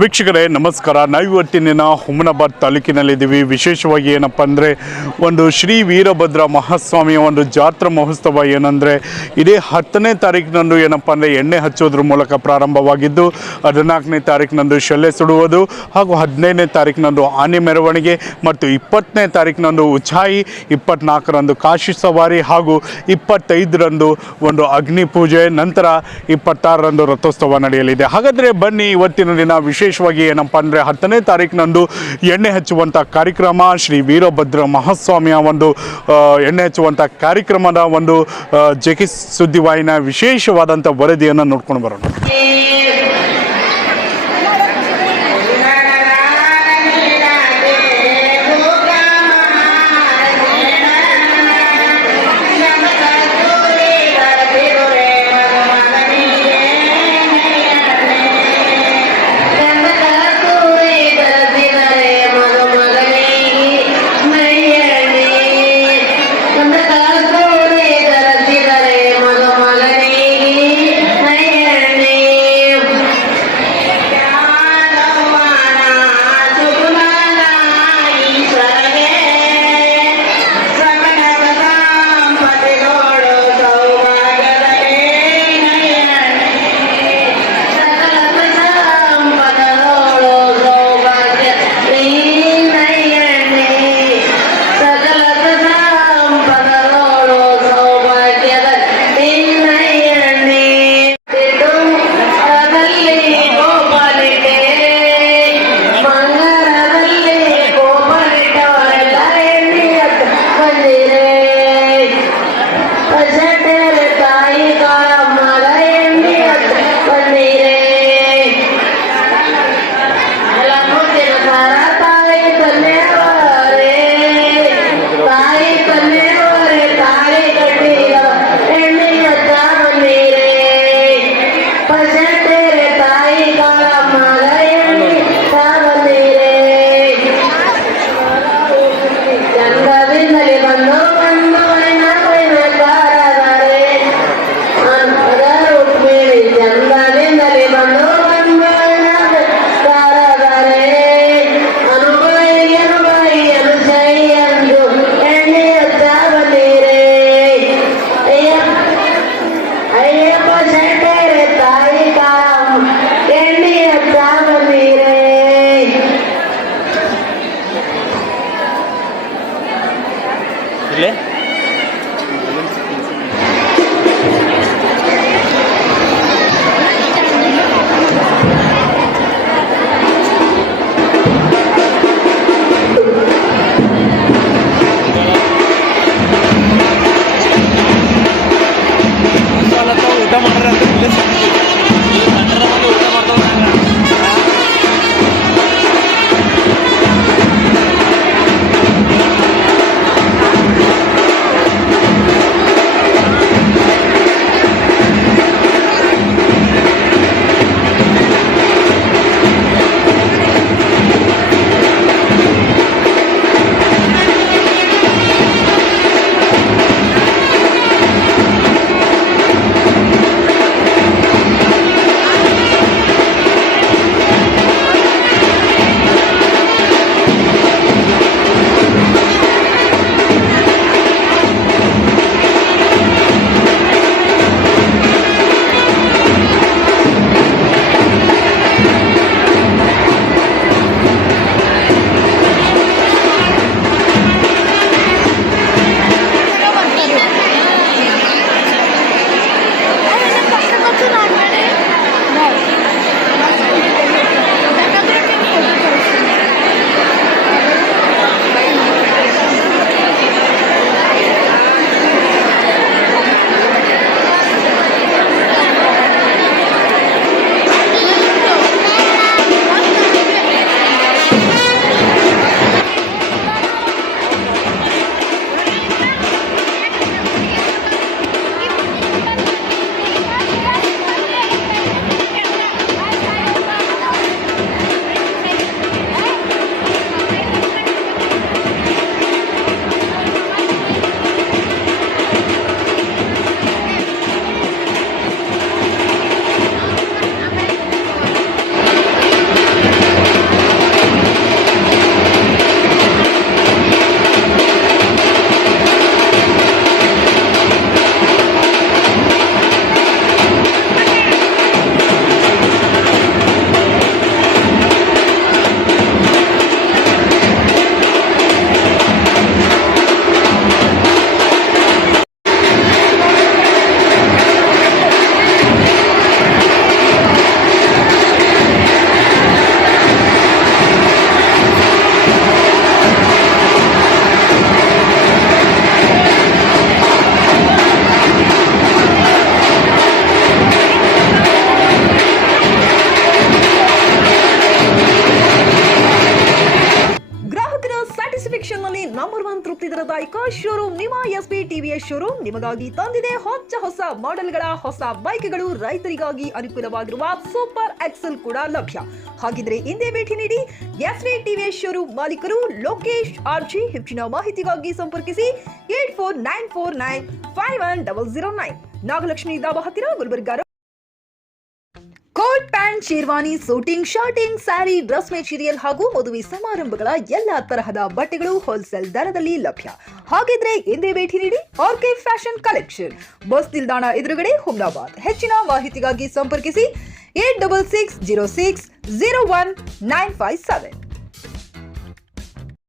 ವೀಕ್ಷಕರೇ ನಮಸ್ಕಾರ. ನಾವಿವತ್ತಿನ ಹುಮನಾಬಾದ್ ತಾಲೂಕಿನಲ್ಲಿದ್ದೀವಿ. ವಿಶೇಷವಾಗಿ ಏನಪ್ಪ ಅಂದರೆ ಒಂದು ಶ್ರೀ ವೀರಭದ್ರ ಮಹಾಸ್ವಾಮಿಯ ಒಂದು ಜಾತ್ರಾ ಮಹೋತ್ಸವ ಏನಂದರೆ ಇದೇ 10ನೇ ತಾರೀಕಿನಂದು ಏನಪ್ಪ ಅಂದರೆ ಎಣ್ಣೆ ಹಚ್ಚೋದ್ರ ಮೂಲಕ ಪ್ರಾರಂಭವಾಗಿದ್ದು 14ನೇ ತಾರೀಕಿನಂದು ಶೆಲೆ ಸುಡುವುದು ಹಾಗೂ 15ನೇ ತಾರೀಕಿನಂದು ಆನೆ ಮೆರವಣಿಗೆ ಮತ್ತು 20ನೇ ತಾರೀಕಿನಂದು ಉಚಾಯಿ, 24ರಂದು ಕಾಶಿ ಸವಾರಿ ಹಾಗೂ 25ರಂದು ಒಂದು ಅಗ್ನಿ ಪೂಜೆ, ನಂತರ 26ರಂದು ರಥೋತ್ಸವ ನಡೆಯಲಿದೆ. ಹಾಗಾದರೆ ಬನ್ನಿ ಇವತ್ತಿನ ದಿನ ವಿಶೇಷವಾಗಿ ಏನಪ್ಪ ಅಂದರೆ 10ನೇ ತಾರೀಕಿನಂದು ಎಣ್ಣೆ ಹಚ್ಚುವಂಥ ಕಾರ್ಯಕ್ರಮ, ಶ್ರೀ ವೀರಭದ್ರ ಮಹಾಸ್ವಾಮಿಯ ಒಂದು ಎಣ್ಣೆ ಹಚ್ಚುವಂಥ ಕಾರ್ಯಕ್ರಮದ ಒಂದು ಜೆಕೆ ಸುದ್ದಿವಾಹಿನಿಯ ವಿಶೇಷವಾದಂಥ ವರದಿಯನ್ನು ನೋಡ್ಕೊಂಡು ಬರೋಣ. ಮುಕ್ತಿದಾಯಕ ಶೋರೂಮ್ ನಿಮ್ಮ ಎಸ್ಪಿ ಟಿವಿಎಸ್ ಶೋರೂಮ್ ನಿಮಗಾಗಿ ತಂದಿದೆ ಹೊಸ ಮಾಡೆಲ್ಗಳ ಹೊಸ ಬೈಕ್ಗಳು, ರೈತರಿಗಾಗಿ ಅನುಕೂಲವಾಗಿರುವ ಸೂಪರ್ ಎಕ್ಸೆಲ್ ಕೂಡ ಲಭ್ಯ. ಹಾಗಿದ್ರೆ ಹಿಂದೆ ಭೇಟಿ ನೀಡಿ ಎಸ್ಪಿ ಟಿವಿಎಸ್ ಶೋರೂಮ್ ಮಾಲೀಕರು ಲೋಕೇಶ್ ಆರ್ಜಿ. ಹೆಚ್ಚಿನ ಮಾಹಿತಿಗಾಗಿ ಸಂಪರ್ಕಿಸಿ 8494951009, ನಾಗಲಕ್ಷ್ಮಿ ದಾಬಾ ಹತ್ತಿರ, Gulbarga. Coat pant, sherwani, suiting, shirting, sari, dress material ಹಾಗೂ ಮದುವೆ ಸಮಾರಂಭಗಳ ಎಲ್ಲಾ ತರಹದ ಬಟ್ಟೆಗಳು ಹೋಲ್ಸೇಲ್ ದರದಲ್ಲಿ ಲಭ್ಯ. ಹಾಗಿದ್ರೆ ಎಂದೇ ಭೇಟಿ ನೀಡಿ ಆರ್ಕೆ ಫ್ಯಾಷನ್ ಕಲೆಕ್ಷನ್, ಬಸ್ ನಿಲ್ದಾಣ ಎದುರುಗಡೆ, ಹುಮ್ನಾಬಾದ್. ಹೆಚ್ಚಿನ ಮಾಹಿತಿಗಾಗಿ ಸಂಪರ್ಕಿಸಿ 8660601957.